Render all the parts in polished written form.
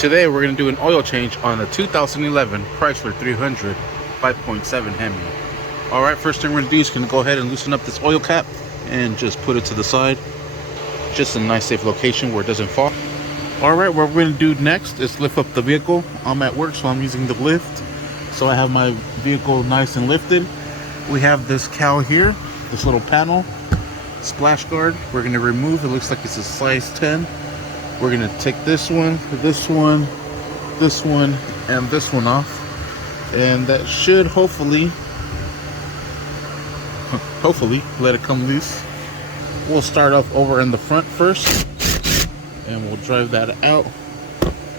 Today we're going to do an oil change on the 2011 Chrysler 300 5.7 Hemi. Alright, first thing we're going to do is going to go ahead and loosen up this oil cap and just put it to the side. Just in a nice safe location where it doesn't fall. Alright, what we're going to do next is lift up the vehicle. I'm at work, so I'm using the lift. So I have my vehicle nice and lifted. We have this cowl here, this little panel, splash guard. We're going to remove, it looks like it's a size 10. We're going to take this one, this one, this one, and this one off. And that should hopefully let it come loose. We'll start off over in the front first, and we'll drive that out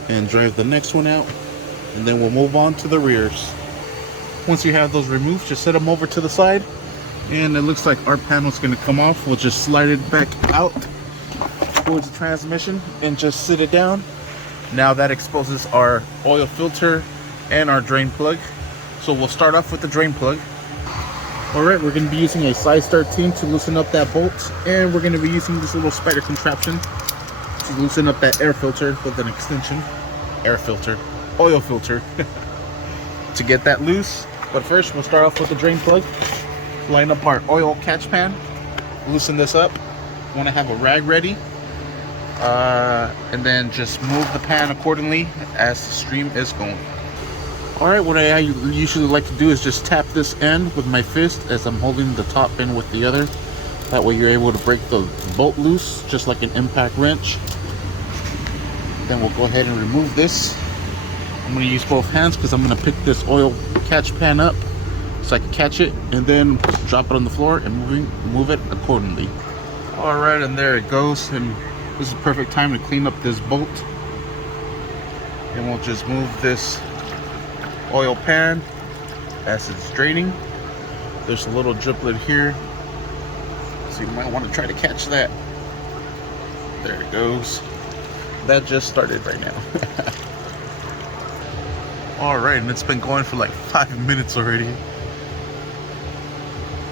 and drive the next one out, and then we'll move on to the rears. Once you have those removed, just set them over to the side, and it looks like our panel's going to come off. We'll just slide it back out towards the transmission and just sit it down. Now that exposes our oil filter and our drain plug. So we'll start off with the drain plug. Alright, we're going to be using a size 13 to loosen up that bolt, and we're going to be using this little spider contraption to loosen up that air filter with an extension. Oil filter to get that loose. But first we'll start off with the drain plug. Line up our oil catch pan, loosen this up. Want to have a rag ready, and then just move the pan accordingly as the stream is going. Alright, what I usually like to do is just tap this end with my fist as I'm holding the top end with the other. That way you're able to break the bolt loose just like an impact wrench. Then we'll go ahead and remove this. I'm going to use both hands because I'm going to pick this oil catch pan up so I can catch it and then drop it on the floor and move it accordingly. Alright, and there it goes, and this is the perfect time to clean up this bolt. And we'll just move this oil pan as it's draining. There's a little driplet here, so you might want to try to catch that. There it goes. That just started right now. Alright, and it's been going for like 5 minutes already.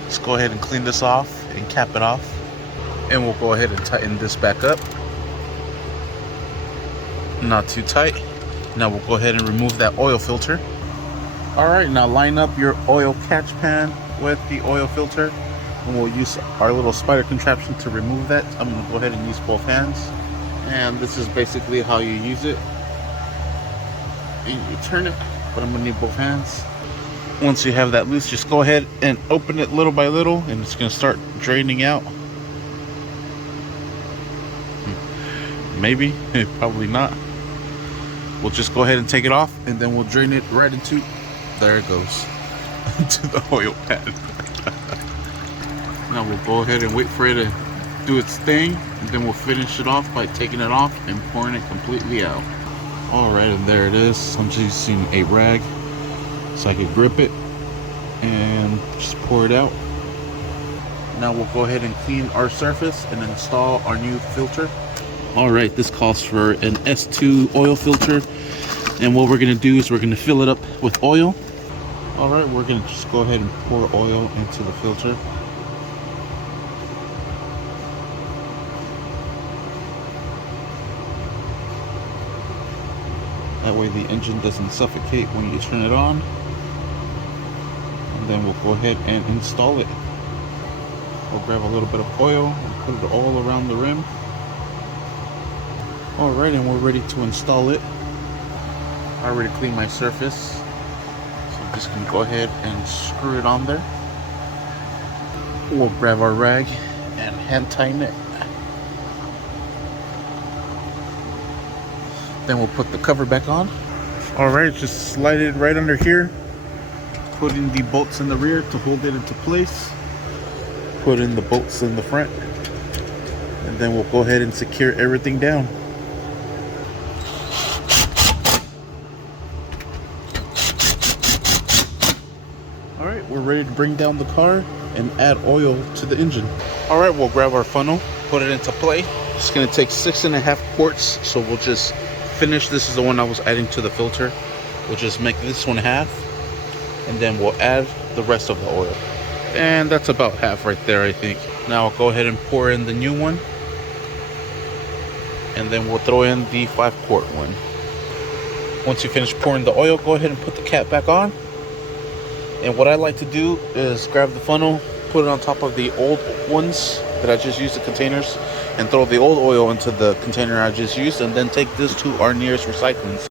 Let's go ahead and clean this off and cap it off, and we'll go ahead and tighten this back up. Not too tight. Now we'll go ahead and remove that oil filter. Alright, now line up your oil catch pan with the oil filter, and we'll use our little spider contraption to remove that. I'm going to go ahead and use both hands, and this is basically how you use it. And you turn it, but I'm going to need both hands. Once you have that loose, just go ahead and open it little by little, and it's going to start draining out. Maybe, probably not. We'll just go ahead and take it off, and then we'll drain it right into, there it goes, into the oil pan. Now we'll go ahead and wait for it to do its thing, and then we'll finish it off by taking it off and pouring it completely out. Alright, and there it is. I'm just using a rag so I can grip it and just pour it out. Now we'll go ahead and clean our surface and install our new filter. Alright, this calls for an S2 oil filter, and what we're going to do is we're going to fill it up with oil. Alright, we're going to just go ahead and pour oil into the filter. That way the engine doesn't suffocate when you turn it on. And then we'll go ahead and install it. We'll grab a little bit of oil and put it all around the rim. Alright, and we're ready to install it. I already cleaned my surface, so I'm just going to go ahead and screw it on there. We'll grab our rag and hand tighten it. Then we'll put the cover back on. Alright, just slide it right under here. Put in the bolts in the rear to hold it into place. Put in the bolts in the front. And then we'll go ahead and secure everything down. Alright, we're ready to bring down the car and add oil to the engine. Alright, we'll grab our funnel, put it into play. It's going to take 6.5 quarts, so we'll just finish. This is the one I was adding to the filter. We'll just make this one half, and then we'll add the rest of the oil. And that's about half right there, I think. Now I'll go ahead and pour in the new one, and then we'll throw in the 5-quart one. Once you finish pouring the oil, go ahead and put the cap back on. And what I like to do is grab the funnel, put it on top of the old ones that I just used, the containers, and throw the old oil into the container I just used, and then take this to our nearest recycling.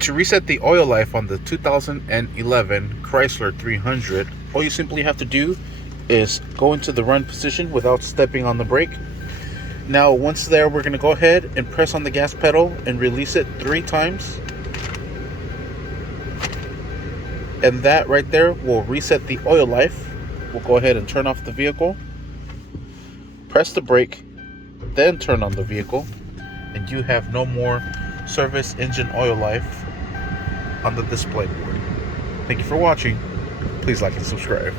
To reset the oil life on the 2011 Chrysler 300, all you simply have to do is go into the run position without stepping on the brake. Now once there, we're going to go ahead and press on the gas pedal and release it 3 times. And that right there will reset the oil life. We'll go ahead and turn off the vehicle, press the brake, then turn on the vehicle, and you have no more service engine oil life on the display board. Thank you for watching. Please like and subscribe.